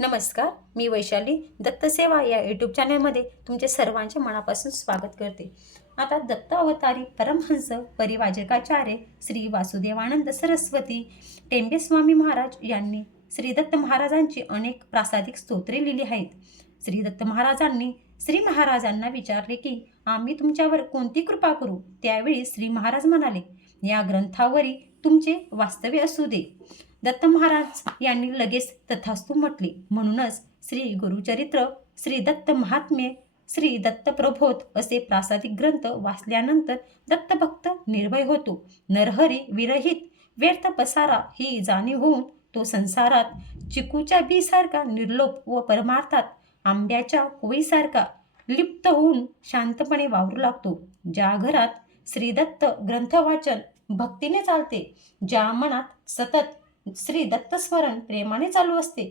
नमस्कार, मी वैशाली दत्तसेवा या यूट्यूब चॅनलमध्ये तुमचे सर्वांचे मनापासून स्वागत करते. आता दत्त अवतारी परमहंस परिवाजकाचार्य श्री वासुदेवानंद सरस्वती टेंबेस्वामी महाराज यांनी श्री दत्त महाराजांची अनेक प्रासादिक स्तोत्रे लिहिली आहेत. श्री दत्त महाराजांनी श्री महाराजांना विचारले की आम्ही तुमच्यावर कोणती कृपा करू. त्यावेळी श्री महाराज म्हणाले, या ग्रंथावरी तुमचे वास्तव्य असू दे. दत्त महाराज यांनी लगेच तथास्तु म्हटले. म्हणूनच श्री गुरुचरित्र, श्री दत्त महात्म्य, श्री दत्त प्रबोध असे प्रासादिक ग्रंथ वाचल्यानंतर दत्तभक्त निर्भय होतो. नरहरी विरहित व्यर्थ पसारा ही जाणीव होऊन तो संसारात चिकूच्या बीसारखा निर्लोप व परमार्थात आंब्याच्या कोळीसारखा लिप्त होऊन शांतपणे वावरू लागतो. ज्या घरात श्रीदत्त ग्रंथ वाचन भक्तीने चालते, ज्या मनात सतत श्री दत्त स्मरण प्रेमाने चालू असते,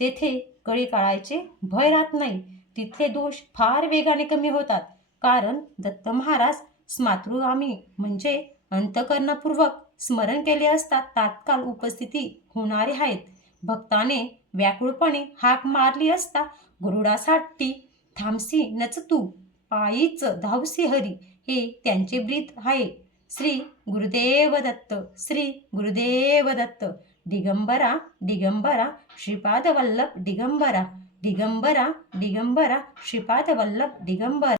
तेथे कळी काळाचे भय राहत नाही. तिथले दोष फार वेगाने कमी होतात. कारण दत्त महाराज स्मातृगामी म्हणजे अंतकरणापूर्वक स्मरण केले असता तात्काळ उपस्थिती होणारे आहेत. भक्ताने व्याकुळपणे हाक मारली असता गरुडासाठी थांबसी नच तू, पायीच धावसी हरी, हे त्यांचे ब्रीद आहे. श्री गुरुदेव दत्त, श्री गुरुदेव दत्त. दिगंबरा दिगंबरा श्रीपाद वल्लभ दिगंबरा, दिगंबरा दिगंबरा श्रीपाद वल्लभ दिगंबरा.